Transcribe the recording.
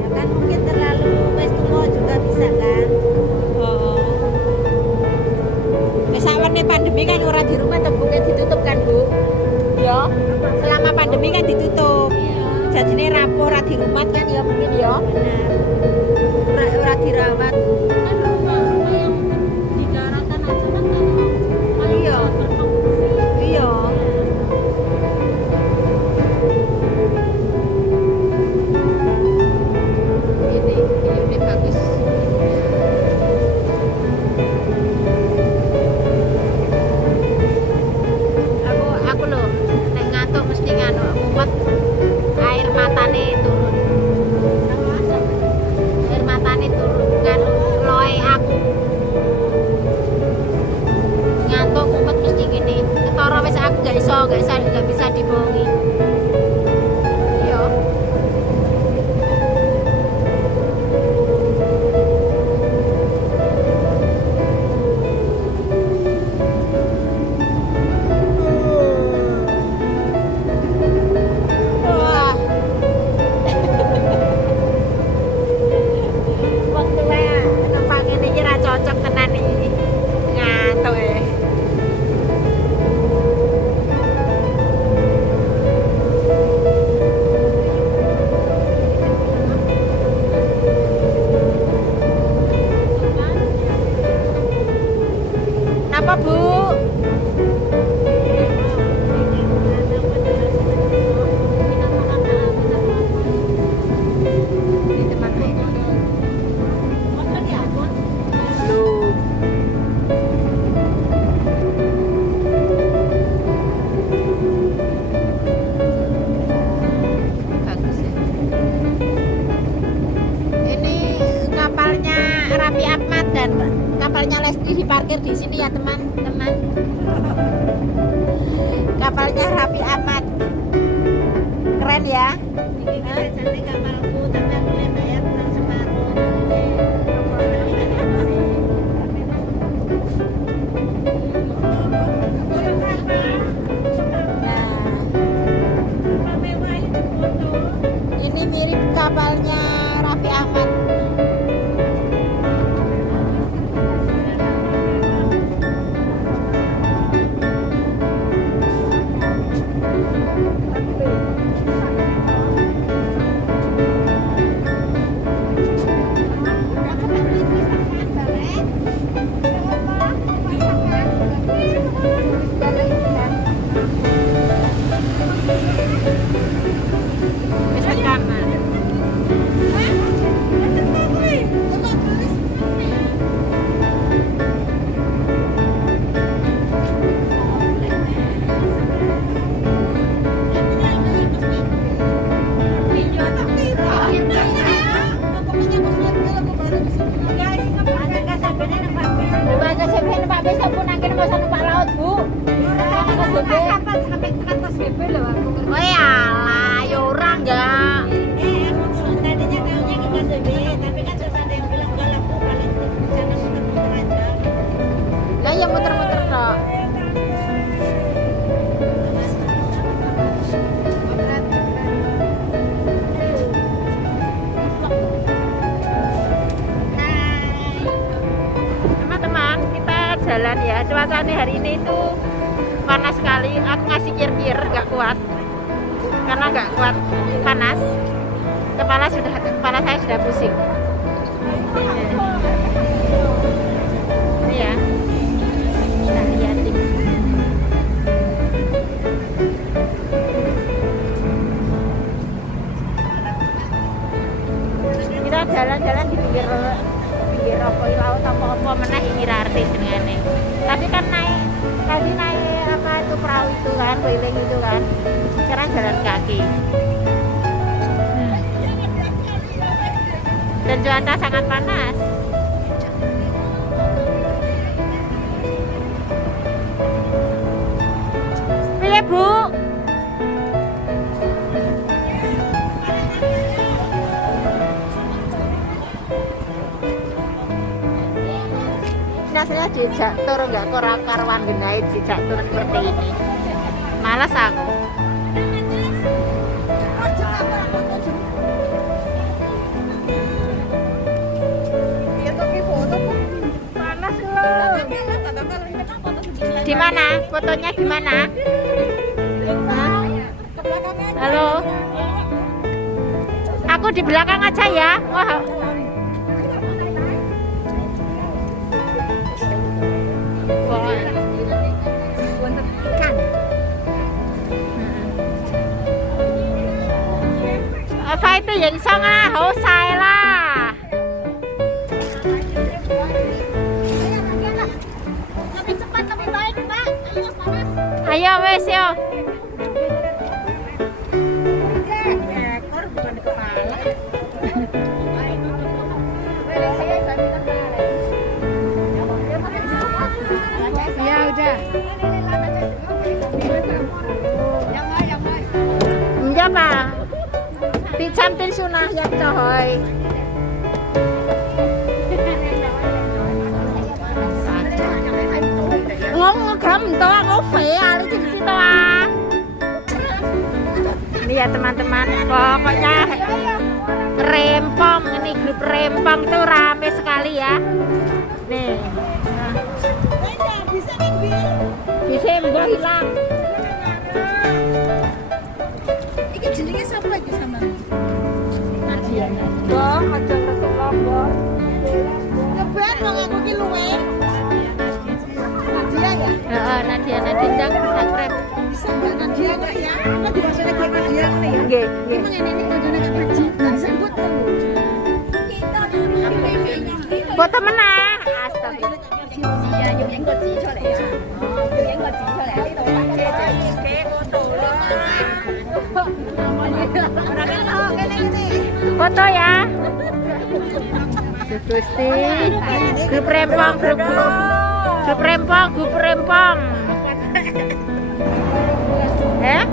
Ya kan mungkin terlalu wis tuwa juga bisa kan. Oh. Wis sawane pandemi kan ora di rumah temboknya ditutup kan, Bu? Ya. Selama pandemi kan ditutup. Iya. Jadinya rapuh ora di rumah kan ya mungkin ya. Benar. Ora dirawat. Kan rumah-rumah yang di daratan aja kan kalau Iya. Iya. Ini bagus. Aku loh nek ngantuk mesti nganu mumet air matane turun. Air matane turun nganu loe aku. Ngantuk mumet mesti gini. Ketara wis aku gak bisa dibohongi. Iya. Wah. Wong tuwa numpak ngene iki ra cocok tenan iki. Ngantuk e. Napa, Bu? Ini teman saya. Belum. Bagus ya. Ini kapalnya Raffi Ahmad dan kapalnya Lesti diparkir di sini ya teman-teman. Kapalnya Raffi Ahmad. Keren ya. Ini kita cantik kapalku tapi aku yang bayar kurang separuh. Nah, ini mirip kapalnya Raffi Ahmad. Wis rekaman. Numpak ke CB, numpak bis pun angin masa numpak laut, Bu. Sampai tekan pos BB loh aku. Oh ya lah, ya ora enggak. Tadinya tahunya ke KCB, tapi kan terus ada yang bilang enggak laku paling di sana muter-muter aja. Lah ya muter-muter tok. Teman-teman, kita jalan ya. Cuacanya hari ini itu panas sekali. Aku ngasih kir-kir, nggak kuat. Karena nggak kuat panas. Kepala saya sudah pusing. Ini ya. Kita lihat ini. Kita jalan-jalan di pinggir apa laut apa meneh ini artis jenengane. Tapi kan tadi naik apa itu perahu itu kan, keliling itu kan. Sekarang jalan kaki. Dan cuaca sangat panas. Piye, Bu? Hasilnya jejak tur nggak karuan genait jejak tur seperti ini. Malas aku. Di mana? Fotonya di mana? Hah? Halo. Aku di belakang aja ya. Wah. Phải tôi影相啊，好晒啦！ Lebih cepat lebih baik, Mbak. Ayo, panas. Ayo wes yo. Ekor bukan di kepala. Ya udah. Enggak Pak. Dicantin sunah ya coy. Ngomong kamu toa ngofe ali cinci toa. Ini ya teman-teman, pokoknya rempong ini grup rempong itu rame sekali ya. Nih. Bisa mbak hilang. Iki jenenge sapa iki sama? Nadia. Mbak, ada Rasulullah, Mbak. Ngebet wong aku ki luwe. Nadia ya? Heeh, Nadia ndang subscribe. Bisa enggak Nadia kok ya? Apa diwasane kayak Nadia ngene ya? Nggih, nggih. Emang ini kancane gak haji. Tak sambut dulu. Kita Foto menang. Astagfirullah. 要影個紙出嚟啊！要影個紙出嚟，呢度遮住企喺嗰度啦。Foto ya. Gusti. Grup rempong, grup rempong. Eh?